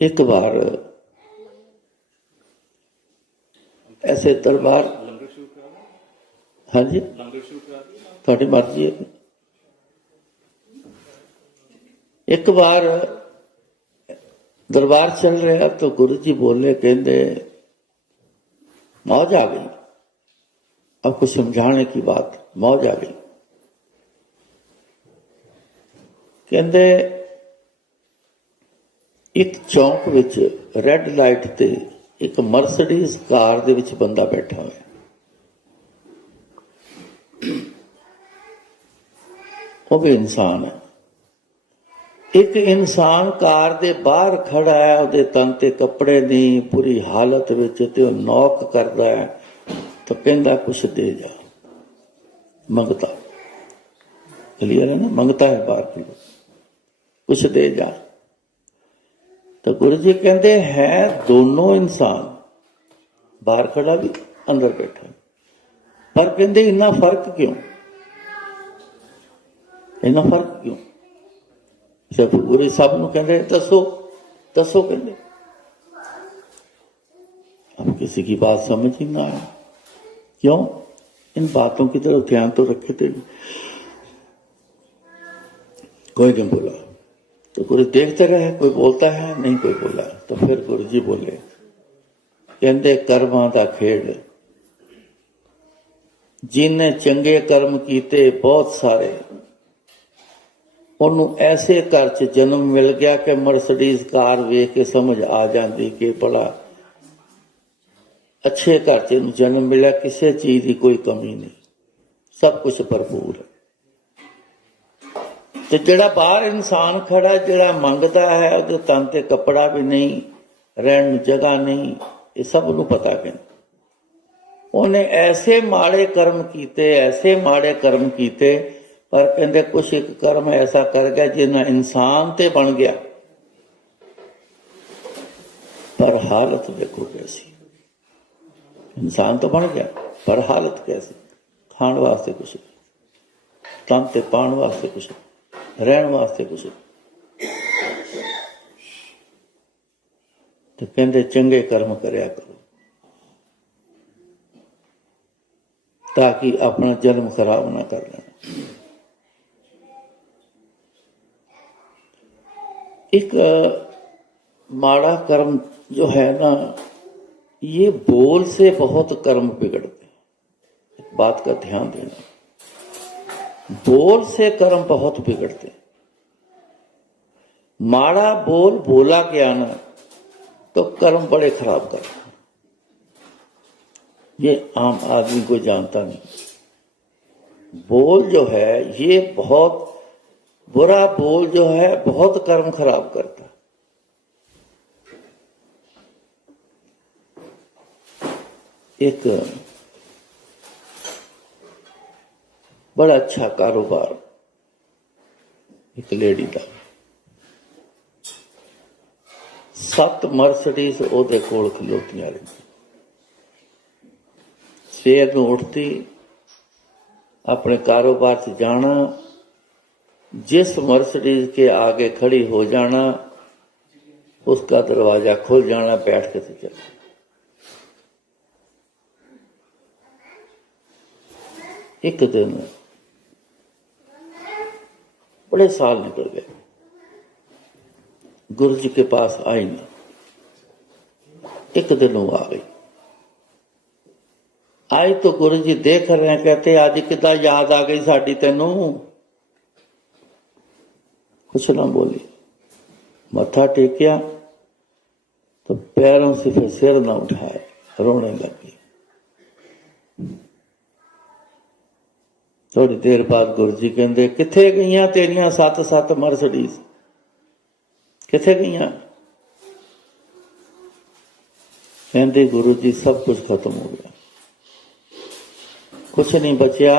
एक बार ऐसे दरबार, हाँ जी थोड़ी मर्जी है। एक बार दरबार चल रहा तो गुरु जी बोले, कहते मौज आ गई, अब कुछ समझाने की बात, मौज आ गई। कहते एक चौंक विच रैड लाइट ते एक मर्सिडीज कार दे विच बंदा बैठा हुआ, वो भी इंसान है। एक इंसान कार दे बाहर खड़ा है, उहदे तन ते कपड़े नहीं, पूरी हालत विच, ते ओह नॉक करदा है तो कहंदा कुछ दे जा, मंगता, क्लियर है ना, मंगता है बाहर को, कुछ दे जा। तो गुरु जी कहते हैं दोनों इंसान, बाहर खड़ा भी अंदर बैठा, पर कहते इन्ना फर्क क्यों, इन्ना फर्क क्यों? सिर्फ गुरु साहब नूं कहते दसो दसो, कहते अब किसी की बात समझ ही ना आए, क्यों? इन बातों की तरफ ध्यान तो रखे थे, कोई नहीं बोला। तो गुरु देखते रहे, कोई बोलता है नहीं, कोई बोला। तो फिर गुरु जी बोले, कहते कर्मां दा खेड, जिन्हें चंगे कर्म कीते बहुत सारे, ਉਹਨੂੰ ऐसे घर च जन्म मिल गया कि मर्सिडीज कार वेख के समझ आ जाती कि बड़ा अच्छे घर च जन्म मिला, किसी चीज की कोई कमी नहीं, सब कुछ भरपूर है। तो जिहड़ा बाहर इंसान खड़ा, जिहड़ा मंगता है, उहदे तन ते कपड़ा भी नहीं, रहन नूं जगह नहीं, ये सब नूं पता कि उन्हें ऐसे माड़े कर्म कीते, ऐसे माड़े कर्म कीते, पर कहते कुछ एक कर्म ऐसा कर गया जिन्ना इंसान ते बन गया, पर हालत देखो कैसी, इंसान तो बन गया पर हालत कैसी, खाण वास्ते कुछ, तन ते पाण वास्ते कुछ, रहन वास्ते कुछ। तो कहते चंगे कर्म करया करो ताकि अपना जन्म खराब ना कर लेना। एक माड़ा कर्म जो है ना, ये बोल से बहुत कर्म बिगड़ते हैं, एक बात का ध्यान देना, बोल से कर्म बहुत बिगड़ते। माड़ा बोल बोला गया ना तो कर्म बड़े खराब कर, ये आम आदमी को जानता नहीं। बोल जो है ये बहुत बुरा, बोल जो है बहुत कर्म खराब करता। एक बड़ा अच्छा कारोबार एक लेडी का, 7 मर्सिडीज ओहदे कोल खलोतियां रही, सवेर नूं उठती, अपने कारोबार से जाना, जिस मर्सिडीज के आगे खड़ी हो जाना, उसका दरवाजा खुल जाना, बैठ के से चलना। एक दिन बड़े साल निकल गए, गुरु जी के पास आई ना, एक दिन वो आ गई। आई तो गुरु जी देख रहे हैं, कहते आज किदा याद आ गई साडी तैनू? कुछ ना बोली, मत्था टेकिया तो पैरों से फिर सिर ना उठाए, रोने लगी। थोड़ी देर बाद गुरु जी कहते किथे गईयां तेरियां 7 मर्सिडीज, किथे गईयां? कहते गुरु जी सब कुछ खत्म हो गया, कुछ नहीं बचिया।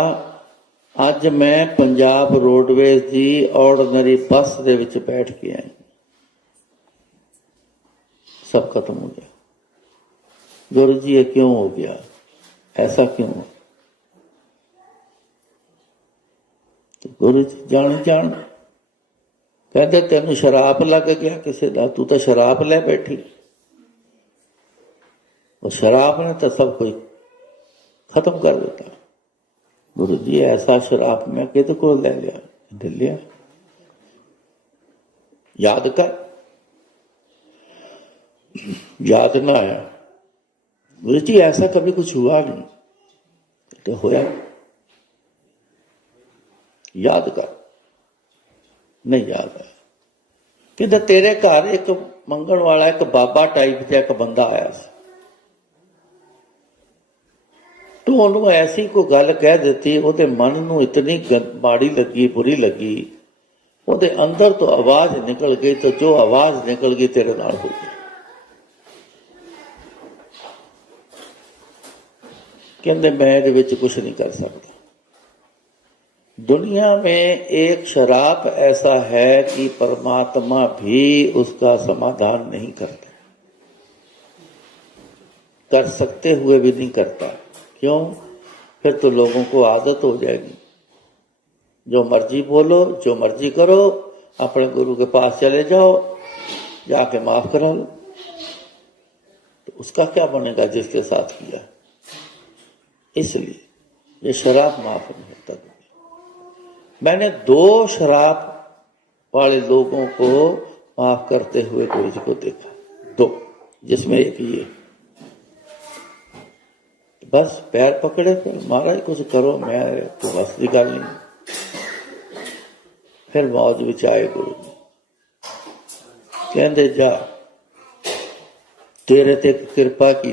अज मैं पंजाब रोडवेज की ऑर्डनरी बस दे विच बैठ के आई, सब खत्म हो गया। गुरु जी ये क्यों हो गया, ऐसा क्यों? तो गुरु जी जान कहते तेन शराब लग गया किसी का, तू तो शराब ले बैठी। और शराब ने तो सब कुछ खत्म कर देता। गुरु जी ऐसा शराब मैं किद को ले लिया, याद कर, याद ना आया। गुरु जी ऐसा कभी कुछ हुआ नहीं, तो होया, याद कर, नहीं याद आया। कहते तेरे घर एक मंगण वाला एक बाबा टाइप का एक बंदा आया सी, तो उन्होंने ऐसी कोई गल कह दी, वो मन में इतनी माड़ी लगी, बुरी लगी, वो अंदर तो आवाज निकल गई। तो जो आवाज निकल गई तेरे नाल हो गई। कहते मैं इहदे विच कुछ नहीं कर सकता। दुनिया में एक शराब ऐसा है कि परमात्मा भी उसका समाधान नहीं करता, कर सकते हुए भी नहीं करता। क्यों? फिर तो लोगों को आदत हो जाएगी, जो मर्जी बोलो, जो मर्जी करो, अपने गुरु के पास चले जाओ, जाके माफ करा लो। तो उसका क्या बनेगा जिसके साथ किया? इसलिए ये शराब माफ नहीं होता। मैंने 2 शराब वाले लोगों को माफ करते हुए गुरु जी को देखा, 2, जिसमें एक ये। बस पैर पकड़े थे, महाराज कुछ करो, मैं तो बस की गल नहीं। फिर मौज विच आए गुरु जी, कहते जा तेरे ते कृपा की,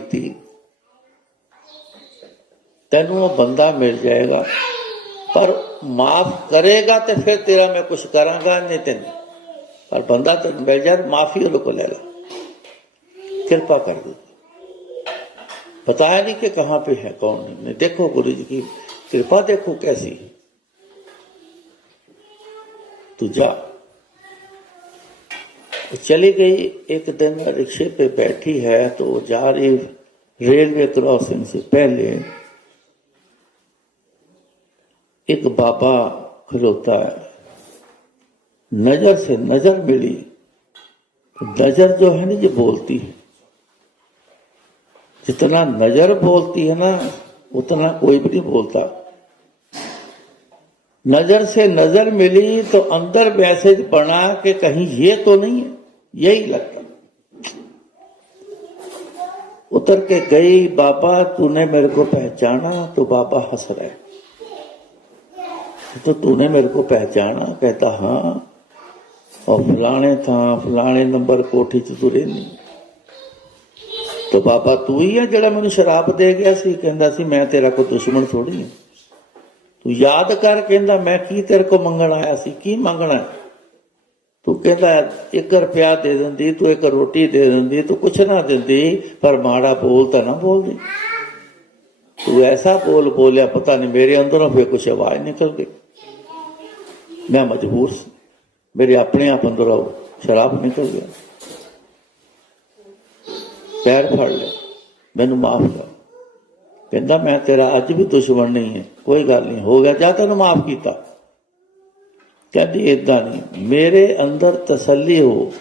तेनू वो बंदा मिल जाएगा, पर माफ करेगा तो फिर तेरा मैं कुछ करांगा नहीं तेन, पर बंदा तो मिल जाए, माफी वो को ले ला, कृपा कर दे। बताया नहीं कि कहाँ पे है कौन नहीं। देखो गुरु जी की कृपा, देखो कैसी है। तू जा। चली गई। एक दिन रिक्शे पे बैठी है, तो वो जा रही रेलवे क्रॉसिंग से पहले एक बाबा खलोता है, नजर से नजर मिली। तो नजर जो है ना, ये बोलती है। जितना नजर बोलती है ना, उतना कोई भी नहीं बोलता। नजर से नजर मिली तो अंदर मैसेज बना कि कहीं ये तो नहीं है, यही लगता। उतर के गई, बाबा तूने मेरे को पहचाना? तो बाबा हंस रहा है। तो तूने मेरे को पहचाना? कहता हाँ, और फलाने था, फलाने नंबर कोठी च तू रहिंदी। तो बाबा तू ही है जिहड़ा मैनूं शराब दे गया सी? कहंदा सी मैं तेरा कोई दुश्मन थोड़ी है, तू याद कर। कहंदा मैं की तेरे को मंगण आया सी? की मंगना? तू कहंदा 1 रुपया दे दिंदी, तू 1 रोटी दे दिंदी, तू कुछ ना दिंदी, पर माड़ा बोल तो ना बोलदी। तू ऐसा बोल बोलिया, पता नहीं मेरे अंदरों फिर कुछ आवाज निकल गई। मैं मजबूर सी, मेरे अपने आप अंदरों शराब निकल गया। पैर फड़ लिया, मैनू माफ कर। कहता मैं तेरा अज भी दुश्मन नहीं है, कोई गल नहीं, हो गया, जा तेन माफ किया। कहती इदा नहीं, मेरे अंदर तसल्ली हो,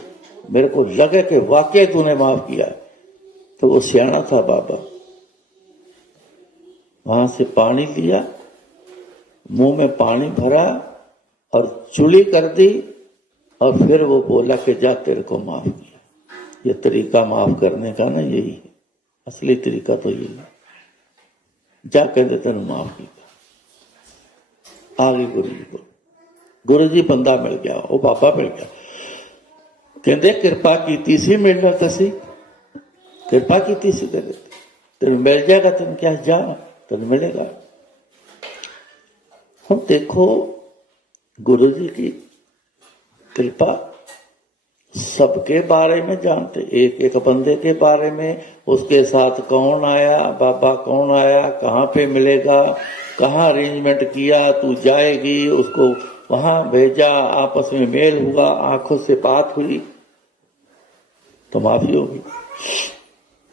मेरे को लगे कि वाकई तूने माफ किया। तो वो सियाना था बाबा, वहां से पानी लिया, मुंह में पानी भरा और चुली कर दी, और फिर वो बोला कि जा तेरे को माफ किया। ये तरीका माफ करने का ना यही है, असली तरीका तो यही है। जा कहते तेन माफ किया। आ गई गुरु जी को, गुरु जी बंदा मिल गया, वो बाबा मिल गया। कहते कृपा की सी मिलना, तसी कृपा की सी तेन मिल जाएगा। तेन क्या जा, तेन मिलेगा। हम देखो गुरु जी की कृपा सबके बारे में जानते, एक एक बंदे के बारे में, उसके साथ कौन आया, बाबा कौन आया, कहाँ पे मिलेगा, कहाँ अरेंजमेंट किया, तू जाएगी, उसको वहां भेजा, आपस में मेल हुआ, आंखों से बात हुई, तो माफी होगी।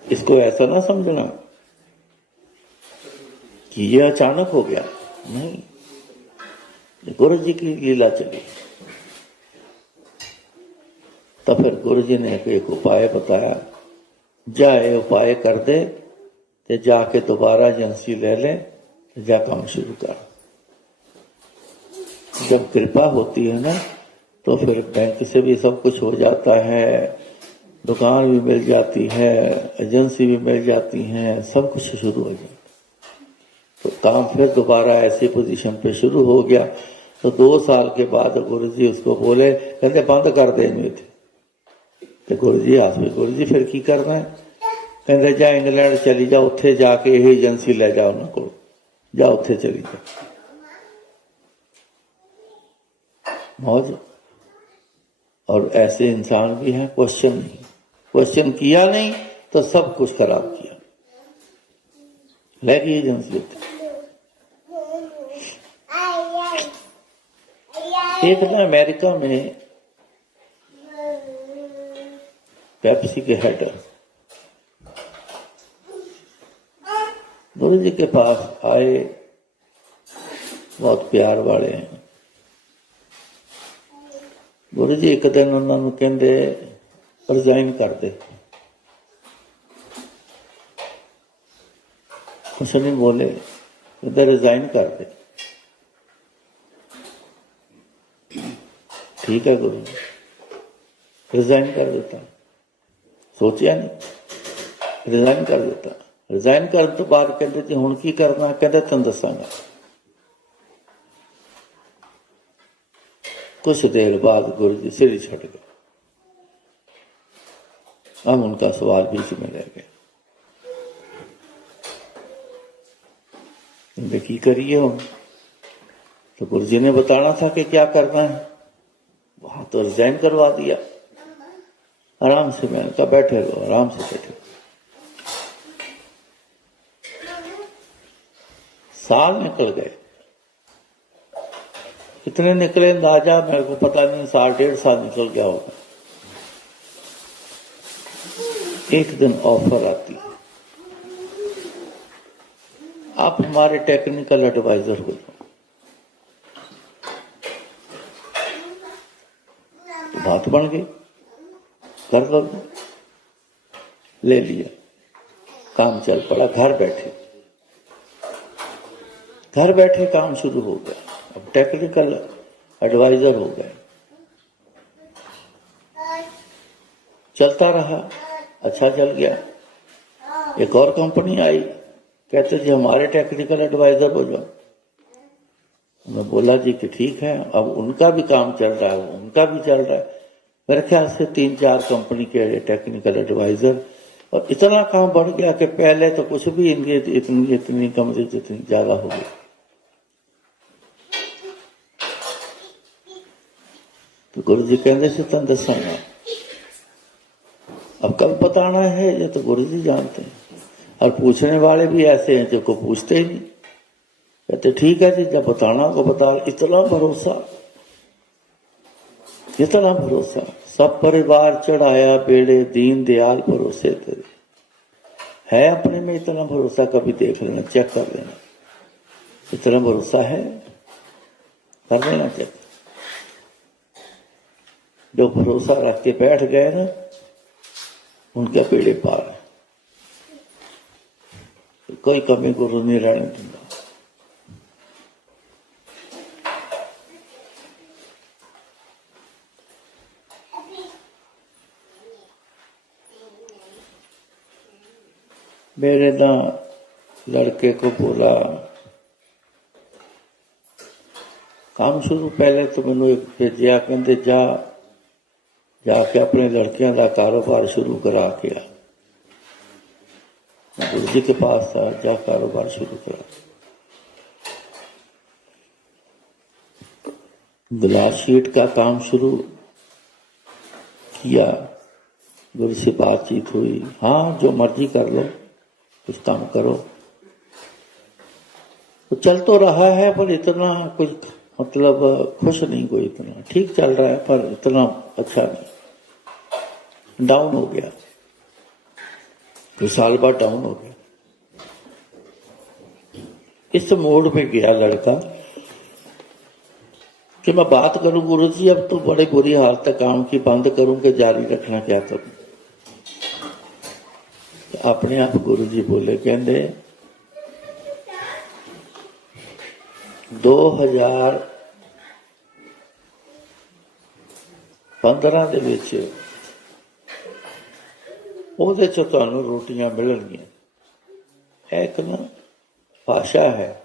इसको ऐसा ना समझना कि ये अचानक हो गया, नहीं, गुरु जी की लीला चली। तो फिर गुरु जी ने एक उपाय बताया, जा ये उपाय कर दे ते जाके दोबारा एजेंसी ले ले, जा काम शुरू कर। जब कृपा होती है ना तो फिर बैंक से भी सब कुछ हो जाता है, दुकान भी मिल जाती है, एजेंसी भी मिल जाती है, सब कुछ शुरू हो जाता है। तो काम फिर दोबारा ऐसी पोजीशन पे शुरू हो गया। तो 2 साल के बाद गुरु जी उसको बोले, कहते बंद कर देंगे थे। तो गुरु जी आसवे, गुरु जी फिर की करना है? कहते जा इंग्लैंड चली जा, उत्थे जाके यही एजेंसी ले जाओ ना को, जा उत्थे चली जा, मौज। और ऐसे इंसान भी हैं, क्वेश्चन किया नहीं तो सब कुछ खराब किया, ले गई एजेंसी उत्थे। एक ना अमेरिका में पेप्सी के हेड गुरु जी के पास आए, बहुत प्यार वाले हैं। गुरु जी एक दिन उन्होंने कहते रिजाइन कर दे, कुछ नहीं बोले, कहते रिजाइन कर दे। ठीक है गुरु, रिजाइन कर देता, सोचा नहीं, रिजाइन कर देता। रिजाइन करने तो बाद कहते जी हुण की करना? कहते तुम दसांगा। कुछ देर बाद गुरु जी सिर छट गए, हम उनका सवाल बीच में रह गया, की करिए हम? तो गुरु जी ने बताना था कि क्या करना है, वहां तो रिजाइन करवा दिया। आराम से, मैंने कहा बैठे रहो, आराम से बैठे। साल निकल गए, कितने निकले अंदाजा मेरे को पता नहीं, 1.5 साल निकल गया होगा। एक दिन ऑफर आती है, आप हमारे टेक्निकल एडवाइजर हो जाओ। तो बात बन गई, कर लो, ले लिया, काम चल पड़ा। घर बैठे काम शुरू हो गया, अब टेक्निकल एडवाइजर हो गए। चलता रहा, अच्छा चल गया। एक और कंपनी आई, कहते जी हमारे टेक्निकल एडवाइजर हो जाओ। मैं बोला जी कि ठीक है, अब उनका भी काम चल रहा है, उनका भी चल रहा है। मेरे ख्याल से 3-4 कंपनी के टेक्निकल एडवाइजर, और इतना काम बढ़ गया कि पहले तो कुछ भी इनकी इतनी कम से इतनी ज्यादा हो गई। तो गुरु जी कहते से तुम दसांगा, अब कब बताना है ये तो गुरु जी जानते हैं। और पूछने वाले भी ऐसे हैं जो को पूछते ही नहीं, कहते ठीक है जी जब बताना को बता। इतना भरोसा, सब परिवार चढ़ाया बेड़े, दीन दयाल भरोसे तेरे। है अपने में इतना भरोसा? कभी देख लेना, चेक कर लेना, इतना भरोसा है, कर लेना चेक। जो भरोसा रख के बैठ गए ना, उनके बेड़े पार है, कोई कमी गुरु नहीं रहने दूंगा। मेरे ना लड़के को बोला काम शुरू, पहले तो मैंने एक भेजा, कहते जाके अपने लड़कियों का कारोबार शुरू करा के आ। गुरु जी के पास था, जा कारोबार शुरू करा। ग्लास शीट का काम शुरू किया, गुरु से बातचीत हुई, हाँ जो मर्जी कर लो, कुछ काम करो। तो चल तो रहा है, पर इतना कुछ मतलब खुश नहीं कोई, इतना ठीक चल रहा है पर इतना अच्छा नहीं, डाउन हो गया। 2 साल बाद डाउन हो गया। इस मोड में गया लड़का कि मैं बात करूं गुरु जी, अब तो बड़ी बुरी हालत है काम की, बंद करूं कि जारी रखना, क्या करूं? तो अपने आप गुरु जी बोले, कहते 2015 ਦੇ ਵਿੱਚ ਉਹਦੇ ਚ ਤੁਹਾਨੂੰ ਰੋਟੀਆਂ ਮਿਲਣਗੀਆਂ। ਇੱਕ ਨਾ ਭਾਸ਼ਾ ਹੈ,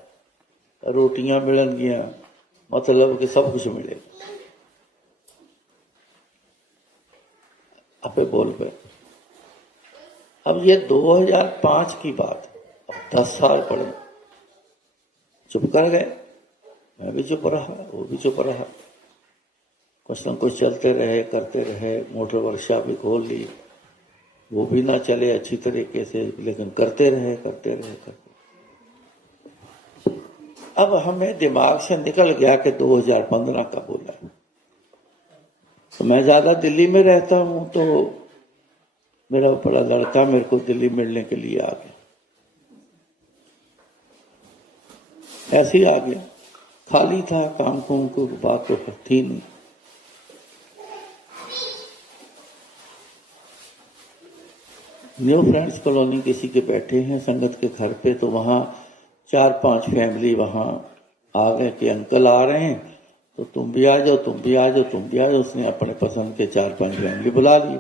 रोटियां मिलनगियां, मतलब कि सब कुछ मिलेगा। आपे बोल पे अब ये 2005 की बात, अब 10 साल पड़े, चुप कर गए, मैं भी चुप रहा, वो भी चुप रहा, कुछ न कुछ चलते रहे, करते रहे। मोटर वर्कशॉप भी खोल ली, वो भी ना चले अच्छी तरीके से, लेकिन करते रहे, करते रहे, करते। अब हमें दिमाग से निकल गया कि 2015 का बोला। तो मैं ज्यादा दिल्ली में रहता हूं, तो मेरा बड़ा लड़का मेरे को दिल्ली मिलने के लिए आ गया, ऐसे ही आ गया, खाली था, काम कुम को बात तो थी नहीं। न्यू फ्रेंड्स कॉलोनी किसी के बैठे हैं संगत के घर पे, तो वहां 4-5 फैमिली वहां आ गए कि अंकल आ रहे हैं, तो तुम भी आ जाओ, तुम भी आ जाओ, तुम भी आ जाओ। उसने अपने पसंद के 4-5 फैमिली बुला ली,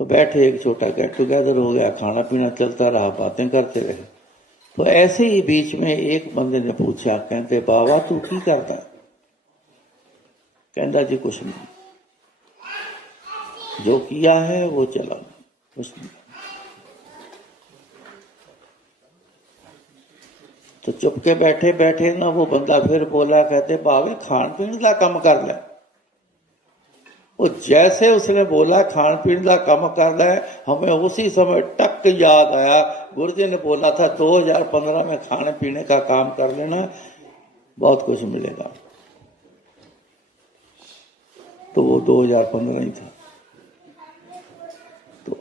तो बैठे, एक छोटा गेट टुगेदर हो गया, खाना पीना चलता रहा, बातें करते रहे। तो ऐसे ही बीच में एक बंदे ने पूछा, कहते बाबा तू की करता? कहता जी कुछ नहीं, जो किया है वो चला, कुछ नहीं। तो चुप के बैठे बैठे ना वो बंदा फिर बोला, कहते बाबे खान पीने का कम कर ले। वो जैसे उसने बोला खान पीने का कम कर ले, हमें उसी समय टक याद आया, गुरुजी ने बोला था 2015 में खाने पीने का काम कर लेना, बहुत कुछ मिलेगा। तो वो 2015 ही था। तो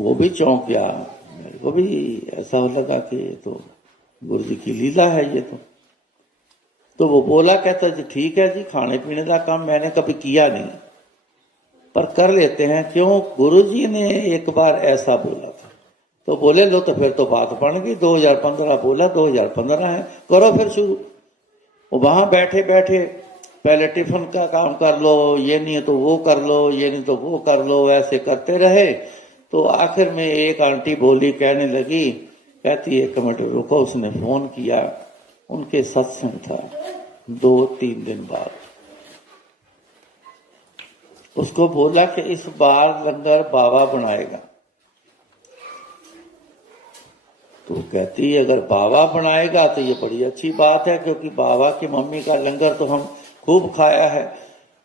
वो भी चौंक गया, मेरे को भी ऐसा लगा कि तो गुरु जी की लीला है ये। तो वो बोला, कहता जी ठीक है जी, खाने पीने का काम मैंने कभी किया नहीं, पर कर लेते हैं, क्यों? गुरु जी ने एक बार ऐसा बोला था। तो बोले लो, तो फिर तो बात बन गई, 2015 बोला, 2015 है, करो फिर शुरू। वहां बैठे बैठे पहले टिफिन का काम कर लो, ये नहीं है तो वो कर लो, ये नहीं तो वो कर लो, ऐसे करते रहे। तो आखिर में एक आंटी बोली, कहने लगी, कहती 1 मिनट रुको, उसने फोन किया, उनके सत्संग था 2-3 दिन बाद। उसको बोला कि इस बार लंगर बाबा बनाएगा। तो कहती अगर बाबा बनाएगा तो ये बड़ी अच्छी बात है, क्योंकि बाबा की मम्मी का लंगर तो हम खूब खाया है,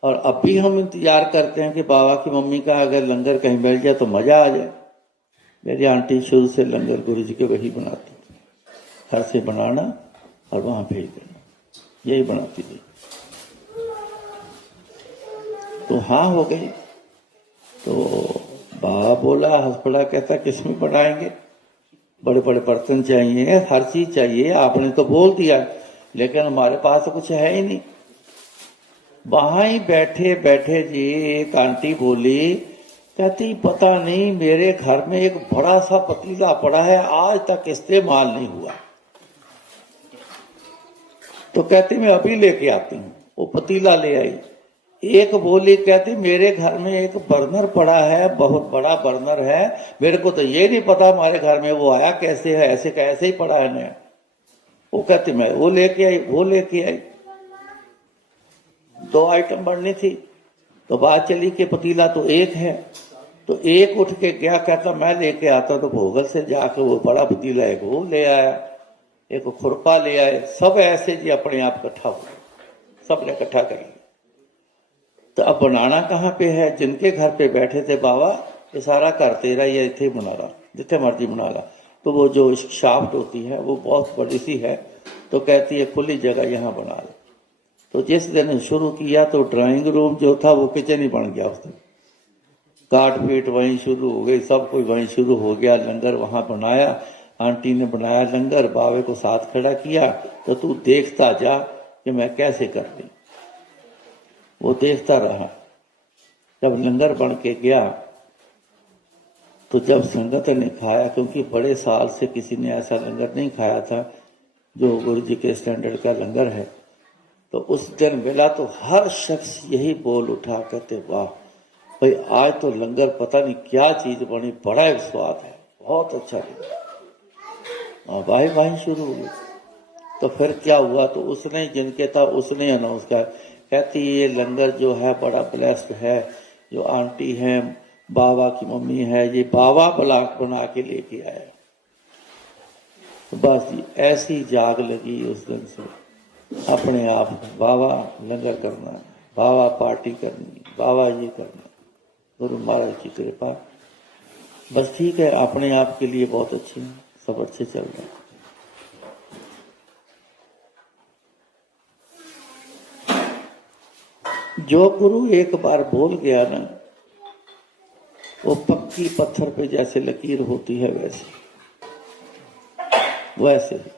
और अब भी हम इंतजार करते हैं कि बाबा की मम्मी का अगर लंगर कहीं मिल जाए तो मजा आ जाए। मेरी आंटी शुरू से लंगर गुरु जी के वही बनाती थी, घर से बनाना और वहां भेज देना, यही बनाती थी। तो हाँ हो गई। तो बाबा बोला, हंसपड़ा, कहता किसमें बनाएंगे, बड़े बड़े बर्तन चाहिए, हर चीज चाहिए, आपने तो बोल दिया, लेकिन हमारे पास तो कुछ है ही नहीं। वहां ही बैठे बैठे जी एक आंटी बोली, कहती पता नहीं मेरे घर में एक बड़ा सा पतीला पड़ा है, आज तक इस्तेमाल नहीं हुआ। तो कहती मैं अभी लेके आती हूँ। वो पतीला ले आई। एक बोली, कहती मेरे घर में एक बर्नर पड़ा है, बहुत बड़ा बर्नर है, मेरे को तो ये नहीं पता हमारे घर में वो आया कैसे है, ऐसे कैसे ही पड़ा है नया। वो कहती मैं वो लेके आई, वो लेके आई। 2 आइटम बननी थी, तो बात चली कि पतीला तो एक है। तो एक उठ के गया, कहता मैं लेके आता, तो भोगल से जाकर वो बड़ा पतीला एक वो ले आया, एक खुरपा ले आए, सब ऐसे जी अपने आप इकट्ठा हो, सब ने इकट्ठा कर लिया। तो अब बनाना कहाँ पे है? जिनके घर पे बैठे थे बाबा, ये सारा कर तेरा, ये इथे बना रहा, जिथे मर्जी बना रहा। तो वो जो शाफ्ट होती है वो बहुत बड़ी सी है, तो कहती है खुली जगह यहाँ बना लो। तो जिस दिन शुरू किया तो ड्राइंग रूम जो था वो किचन ही बन गया। उस दिन काट पीट वहीं शुरू हो गई, सब कुछ वहीं शुरू हो गया। लंगर वहां बनाया, आंटी ने बनाया लंगर, बाबे को साथ खड़ा किया, तो तू देखता जा कि मैं कैसे करती। वो देखता रहा। जब लंगर बन के गया तो जब संगत ने खाया, क्योंकि बड़े साल से किसी ने ऐसा लंगर नहीं खाया था जो गुरु जी के स्टैंडर्ड का लंगर है, तो उस दिन मिला तो हर शख्स यही बोल उठा, कहते वाह भाई आज तो लंगर पता नहीं क्या चीज बनी, बड़ा ही स्वाद है, बहुत अच्छा लगा। और वाही वाही शुरू हो गई। तो फिर क्या हुआ, तो उसने जिनके था उसने अनाउंस किया, कहती ये लंगर जो है बड़ा ब्लेस्ड है, जो आंटी है बाबा की मम्मी है, ये बाबा ब्लॉक बना के लेके आया। तो बस जी ऐसी जाग लगी उस दिन से, अपने आप बाबा लंगर करना, बाबा पार्टी करनी, बाबा ये करना। गुरु महाराज की कृपा बस ठीक है, अपने आप के लिए बहुत अच्छी है, सब अच्छे चल रहे हैं। जो गुरु एक बार बोल गया ना, वो पक्की पत्थर पे जैसे लकीर होती है वैसे ही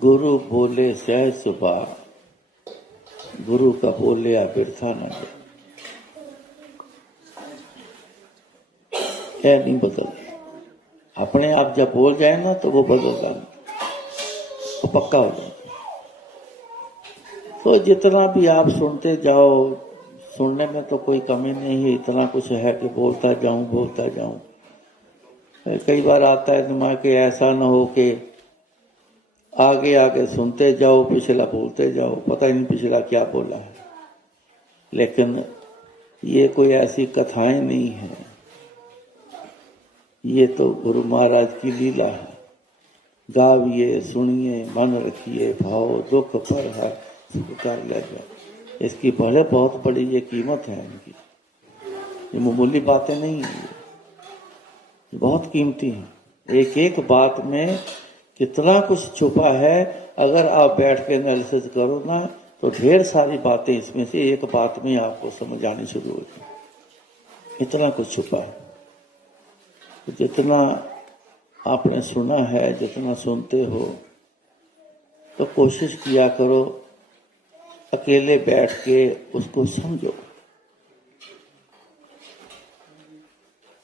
गुरु बोले सहज सुबह, गुरु का बोले बिरथा न जाए, क्या नहीं बदल। अपने आप जब बोल जाए ना तो वो बदलता नहीं, वो पक्का हो जाता। तो जितना भी आप सुनते जाओ, सुनने में तो कोई कमी नहीं है, इतना कुछ है कि बोलता जाऊं। कई बार आता है दिमाग के ऐसा ना हो कि आगे आगे सुनते जाओ, पिछला बोलते जाओ, पता ही नहीं पिछला क्या बोला है। लेकिन ये कोई ऐसी कथाएं नहीं है, ये तो गुरु महाराज की लीला है। गाविए सुनिए मन रखिए भाव, दुख पर है स्वीकार ले जाए। इसकी बड़े बहुत बड़ी ये कीमत है इनकी, ये मामूली बातें नहीं है, ये बहुत कीमती है। एक एक बात में कितना कुछ छुपा है, अगर आप बैठ के एनालिसिस करो ना तो ढेर सारी बातें इसमें से एक बात में आपको समझ आनी शुरू हो जाए, इतना कुछ छुपा है। तो जितना आपने सुना है, जितना सुनते हो, तो कोशिश किया करो अकेले बैठ के उसको समझो,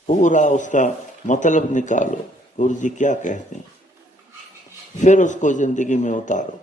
पूरा उसका मतलब निकालो, गुरु जी क्या कहते हैं, फिर उसको जिंदगी में उतारो।